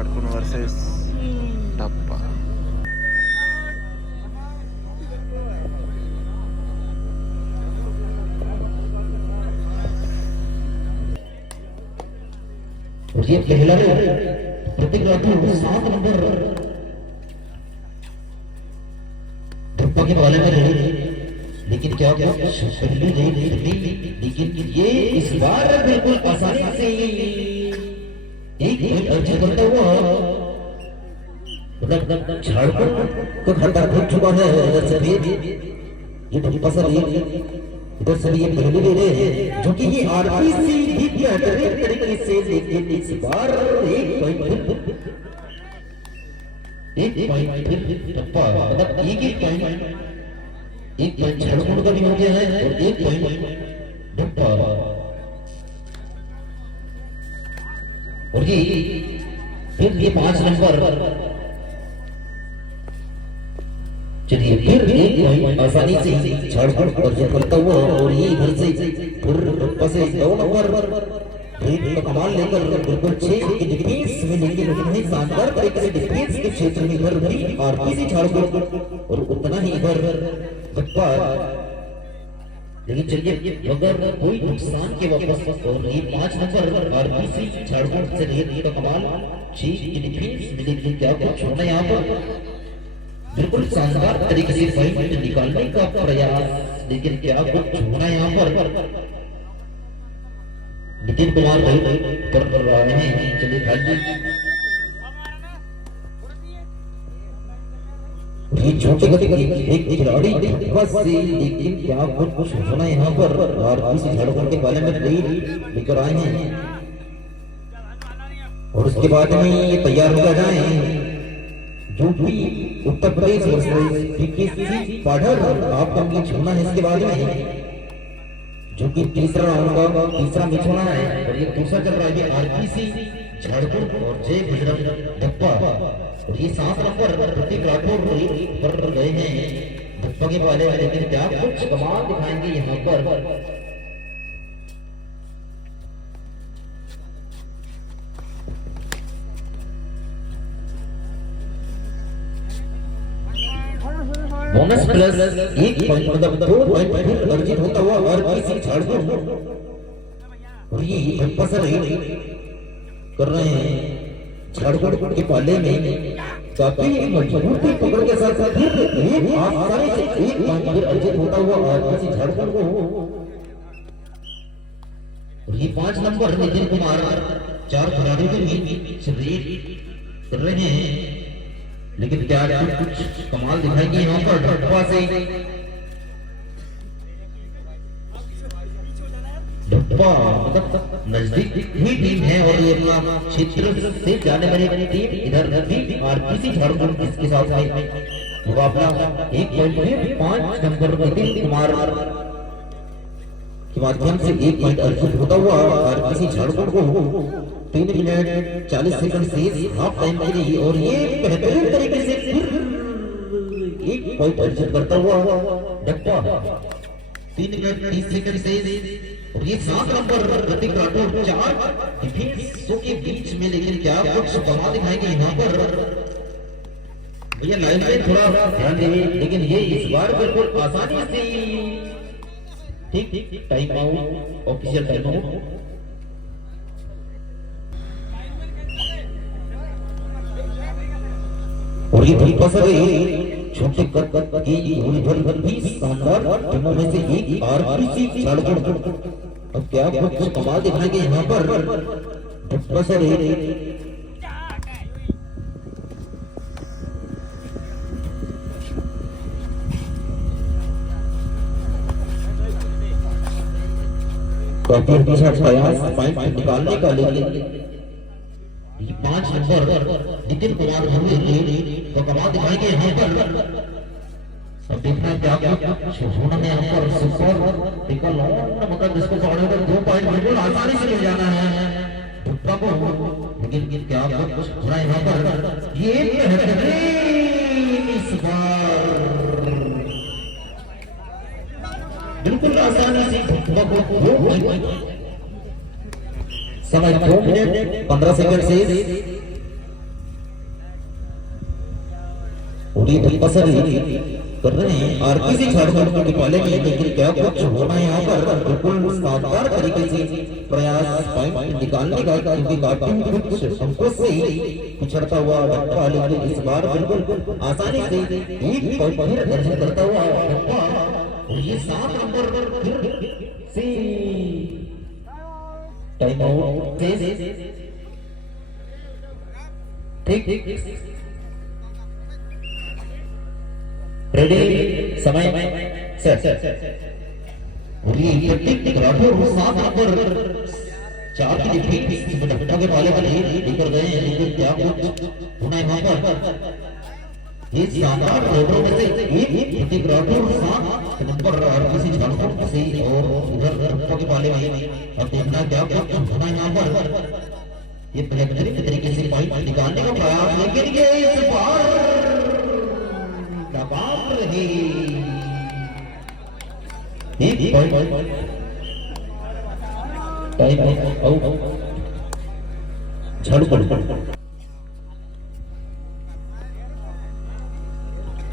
झाड़कुन versus टप्पा। और ये पहला प्रतीक राठौर 7 नंबर टप्पा के बाले में रही, लेकिन क्या पहली नहीं, लेकिन ये इस बार बिल्कुल आसानी से एक पॉइंट अर्जित करता हुआ मतलब झाड़खंड को घाटा घट चुका है। इधर से भी ये टप्पा सर इधर से ये पहले ले रहे हैं, जो कि ये आरपीसी भी बेहतरीन तरीके से, लेकिन इस बार एक पॉइंट टप्पा मतलब एक पॉइंट झारखंड का भी हो गया है और एक पॉइंट टप्पा। और ये फिर ये 5 नंबर, चलिए फिर एक पॉइंट आसानी से झारखंड अर्जित करता हुआ। और ये इधर से फिर टप्पा से 2 नंबर तो कमाल लेकर बिल्कुल 6 की डिफेंस में, लेकिन उन्हें शानदार तरीके से डिफेंस के क्षेत्र में इधर भी आरपीसी झारखंड और उतना ही इधर टप्पा। लेकिन चलिए अगर कोई नुकसान के वापस और ये 5 नंबर आरपीसी झारखंड से रहे तो कमाल 6 की डिफेंस में, लेकिन क्या कुछ होना यहाँ पर बिल्कुल शानदार तरीके से पॉइंट निकालने का प्रयास, लेकिन क्या कुछ होना यहाँ पर नितिन कुमार भाई कर रहे हैं। चलिए भाई ये छोटे एक खिलाड़ी बस से, लेकिन क्या कुछ होना यहाँ पर और किसी झारखंड के बारे में लेकर आए हैं। और उसके बाद में ये तैयार हो जाए जो भी उत्तर प्रदेश वर्सेस पाठर आपका मैच होना है। इसके बाद में जो कि तीसरा राउंड का तीसरा मैच होना है और ये दूसरा चल रहा है आरपीसी झारखंड और जय बजरंग टप्पा। और ये 7 नंबर प्रतीक राठौर पर गए हैं टप्पा के वाले, लेकिन क्या कुछ कमाल दिखाएंगे यहाँ पर। बोनस प्लस 1 पॉइंट मतलब 2 पॉइंट फिर अर्जित होता हुआ आरपीसी झारखंड। और ये टप्पा सर कर रहे हैं झारखंड के पाले में काफी मजबूती पकड़ के साथ साथ फिर आसानी से 1 पॉइंट फिर अर्जित होता हुआ आरपीसी झारखंड को। और ये 5 नंबर नितिन कुमार 4 खिलाड़ियों के बीच रेड कर रहे हैं, लेकिन क्या कुछ कमाल दिखाएगी यहाँ पर टप्पा से। टप्पा मतलब नजदीक ही टीम है और ये अपना क्षेत्र से जाने वाली टीम इधर भी आरपीसी झारखंड इसके साथ में मुकाबला 1 पॉइंट में 5 नंबर नितिन कुमार के माध्यम से 1 पॉइंट अर्जित होता हुआ आरपीसी झारखंड को 3 मिनट 40 सेकंड से हाफ टाइम के लिए। और ये बेहतरीन तरीके से फिर 1 पॉइंट अर्जित करता हुआ टप्पा 3 मिनट 30 सेकंड से। और ये 7 नंबर प्रतीक राठौर 4 डिफेंसों के बीच में, लेकिन क्या कुछ कमाल दिखाएंगे यहाँ पर। भैया लाइन में थोड़ा ध्यान देंगे, लेकिन ये इस बार बिल्कुल आसानी से ठीक time out official time out. और ये टप्पा सर छोटे कद की उधर भी शानदार टीमों में से एक आरपीसी झारखंड। अब क्या कुछ कमाल दिखाएंगे यहाँ पर टप्पा सर। काफी अच्छा प्रयास पॉइंट निकालने का, लेकिन 5 नंबर नितिन कुमार तो कमाल दिखाएंगे यहाँ पर। अब देखना क्या कुछ होना है यहाँ पर। सुपर मतलब इसको पकड़ने पर 2 पॉइंट बिल्कुल आसानी से मिल जाना है टप्पा को, लेकिन क्या कुछ होना है यहाँ पर। ये इस बार बिल्कुल आसानी से टप्पा को समय 2 मिनट 15 सेकंड से पूरी पसंद कर रहे हैं आरपीसी झारखंड के पाले में, लेकिन क्या कुछ होना है यहाँ पर बिल्कुल शानदार तरीके से प्रयास पॉइंट निकालने का, क्योंकि काफी कुछ संकोच से ही पिछड़ता हुआ डप्पा, लेकिन इस बार बिल्कुल आसानी से एक पॉइंट फिर दर्ज करता हुआ डप्पा, और ये 7 नंबर फिर से टाइम आउट ठीक रेडी समय सर और ये टिक राठौर 7 नंबर 4 की डिफीट डप्पा के वाले वाले लेकर गए हैं, लेकिन क्या कुछ होना है वहां पर। ये शानदार रोडों में से एक टिक राठौर 7 नंबर आरपीसी झारखंड से, और उधर डप्पा के वाले वाले अब देखना क्या कुछ होना है यहाँ पर। ये बेहतरीन तरीके से पॉइंट निकालने का प्रयास, लेकिन ये इस बार दबाव रही एक point time out Jharkhand.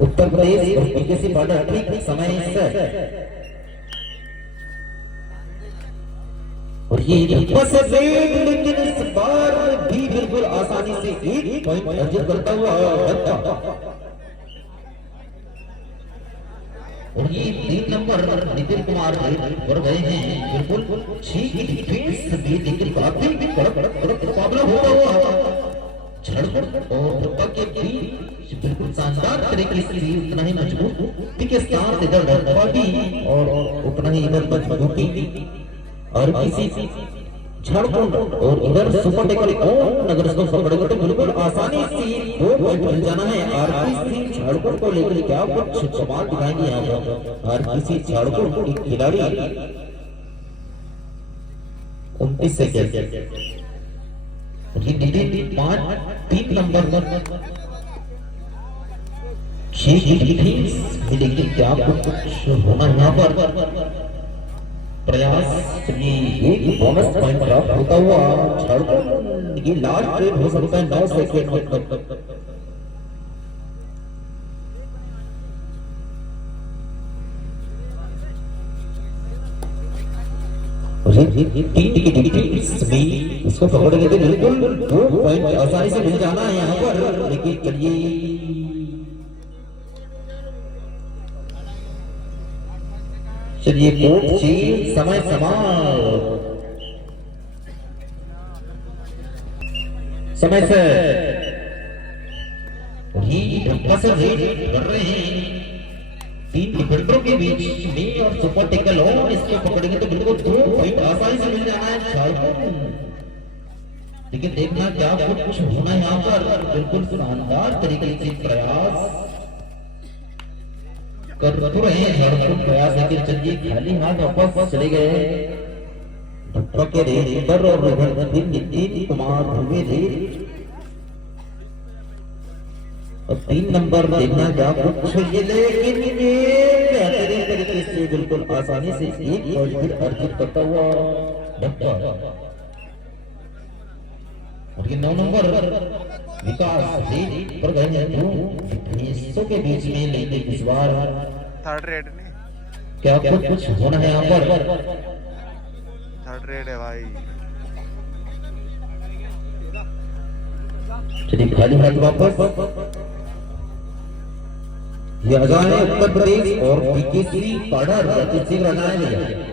Uttar Pradesh और बीकेसी बॉर्डर ठीक समय से, और ये बस लेकिन इस बार भी बिल्कुल आसानी से एक पॉइंट अर्जित करता हुआ और ये 3 नंबर नितिन कुमार पर गए हैं, बिल्कुल 6 की डिफेंस भी, लेकिन काफी कड़क मुकाबला होता हुआ झारखंड और डप्पा के बीच बिल्कुल शानदार तरीके से उतना ही मजबूत के साथ इधर डप्पा भी और उतना ही इधर मजबूती और किसी झारखंड और इधर सुपर टेकल अगर इसको पकड़ेगा तो बिल्कुल आसानी से 2 पॉइंट मिल जाना है आरपीसी झारखंड को, लेकर क्या कुछ कमाल दिखाएंगे यहाँ पर आरपीसी झारखंड के खिलाड़ी। 29 सेकंड ये 3 नंबर 6 की, लेकिन क्या कुछ होना यहाँ पर प्रयास, ये एक बोनस पॉइंट प्राप्त होता हुआ झारखंड, ये लास्ट ट्रेड हो सकता है 9 सेकंड में। तीन की डिफेंस में इसको पकड़ेंगे तो बिल्कुल 2 पॉइंट आसानी से मिल जाना है यहाँ पर, लेकिन चलिए चलिए कोर्ट से समय से डप्पा से रेड कर रहे हैं 3 डिफेंडरों के बीच में, और सुपर टेकल और इसको पकड़ेंगे तो बिल्कुल 2 पॉइंट आसानी से मिल जाना है झारखंड, लेकिन देखना क्या कुछ होना है यहाँ पर। बिल्कुल शानदार तरीके से प्रयास कर रहे हैं झारखंड, प्रयास है कि चलिए खाली हाथ वापस चले गए डप्पा के रेडर और नितिन कुमार हुए रेड, और 3 नंबर देखना क्या कुछ ये, लेकिन बेहतरीन तरीके से बिल्कुल आसानी से एक पॉइंट अर्जित करता हुआ डप्पा, और ये 9 नंबर विकास पर गए हैं हिस्सों के बीच में, लेकिन इस बार थर्ड रेड नहीं, क्या कुछ होना है यहाँ पर। थर्ड रेड है भाई, चलिए खाली हाथ वापस। ये अजान है उत्तर प्रदेश और बीकेसी बॉर्डर किसी लगाए गए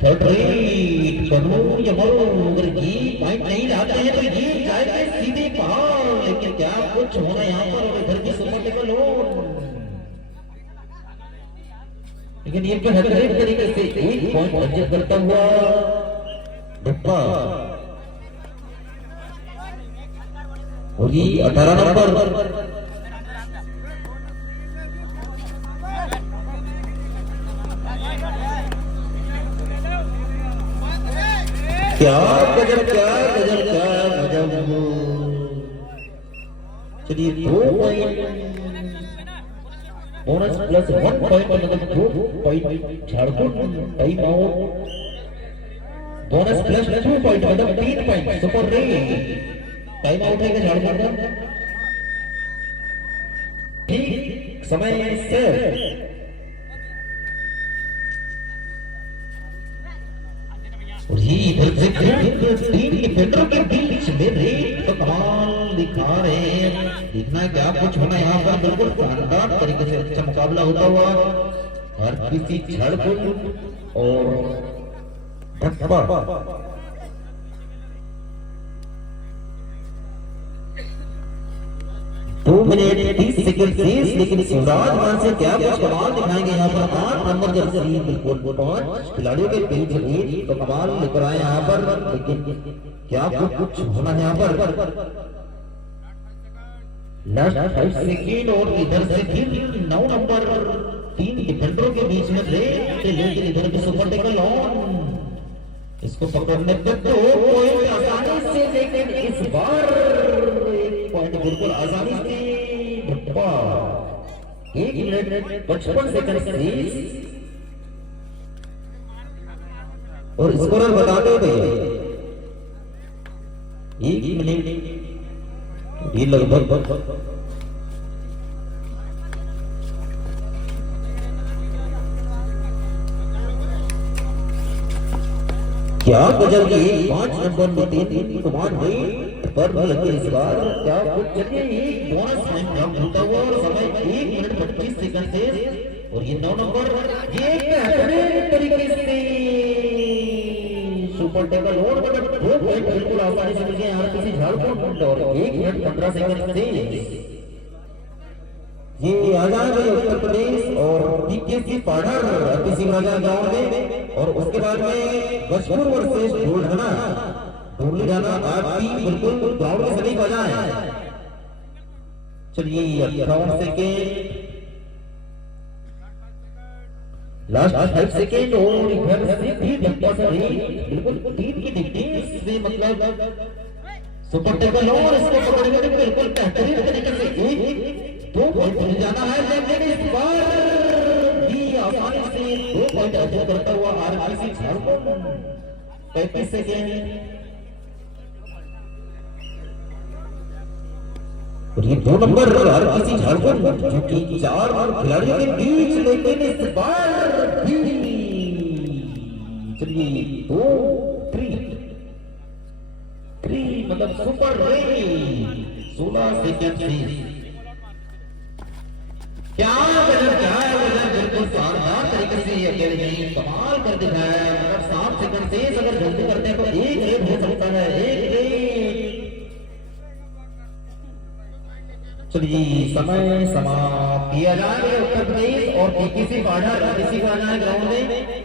थर्ड रेड करो या मरो, अगर ये पॉइंट नहीं लाते हैं तो ये जाएगा सीधे बाहर, लेकिन क्या कुछ होना यहाँ पर, और इधर की सुपर टेकल हो, लेकिन ये बेहतरीन तरीके से एक पॉइंट अर्जित करता हुआ डप्पा, और ये 18 नंबर क्या गजब चलिए 2 पॉइंट बोनस प्लस 1 पॉइंट मतलब 2 point Jharkhand time out, bonus plus 2 point मतलब 3 point super red time out है क्या झारखंड का? ठीक समय से और ये इधर से तीन डिफेंडरों के बीच में रेड तो कमाल दिखा रहे हैं। देखना है क्या कुछ होना यहाँ पर। बिल्कुल शानदार तरीके से अच्छा मुकाबला होता हुआ हर किसी झड़प और धक्का 2 मिनट 30 सेकंड शेष, लेकिन शिवराज मान से क्या कुछ कमाल दिखाएंगे यहाँ पर। 8 नंबर जर्सी बिल्कुल 5 खिलाड़ियों के बीच रेड तो कमाल लेकर आए यहाँ पर, लेकिन क्या कुछ होना है यहाँ पर। लास्ट 5 सेकंड और इधर से फिर 9 नंबर 3 डिफेंडरों के बीच में रेड के लेकिन इधर भी सुपर टैकल ऑन। इसको पकड़ने पे 2 पॉइंट आसानी से, लेकिन इस बार पॉइंट बिल्कुल आसानी से धप्पा। 1 मिनट 55 सेकंड शेष और स्कोरर बता दो भैया। 1 मिनट ये लगभग क्या गजब की 5 नंबर में 3 कुमार भाई पर लगे इस बार। क्या कुछ चलिए एक बोनस टाइम प्राप्त होता हुआ और समय 1 मिनट 25 सेकंड से और ये 9 नंबर ये बेहतरीन तरीके से सुपर टैकल और 2 पॉइंट बिल्कुल आसानी से मिल गए यहाँ किसी झारखंड और 1 मिनट 15 सेकंड से ये आ जाएगा उत्तर प्रदेश और पीकेसी पार्डर किसी राजा गांव में। और उसके बाद में बचपुर वर्सेस ढोलढाना ढोलढाना आप भी बिल्कुल ग्राउंड में सभी बजाएं। चलिए 58 सेकेंड लास्ट 5 सेकेंड और इधर से भी धक्का से बिल्कुल टीम की डिफेंस से मतलब सुपर टैकल और इसको पकड़ने के बिल्कुल बेहतरीन तरीके से 2 पॉइंट मिल जाना है, लेकिन इस बार भी आसानी से 2 पॉइंट हासिल करता हुआ आरपीसी झारखंड 35 सेकेंड और ये 2 नंबर आरपीसी झारखंड जो कि 4 खिलाड़ियों के बीच, लेकिन इस बार भी चलिए 3 मतलब सुपर रेड 16 सेकेंड से क्या बिल्कुल शानदार तरीके से ये अकेले कमाल कर दिखाया। मतलब 7 सेकंड से अगर जल्दी करते हैं तो 1 रेड हो सकता है, 1 रेड। चलिए समय समाप्त किया जाएगा उत्तर प्रदेश और पीकेसी पार्डर किसी को आना है ग्राउंड में।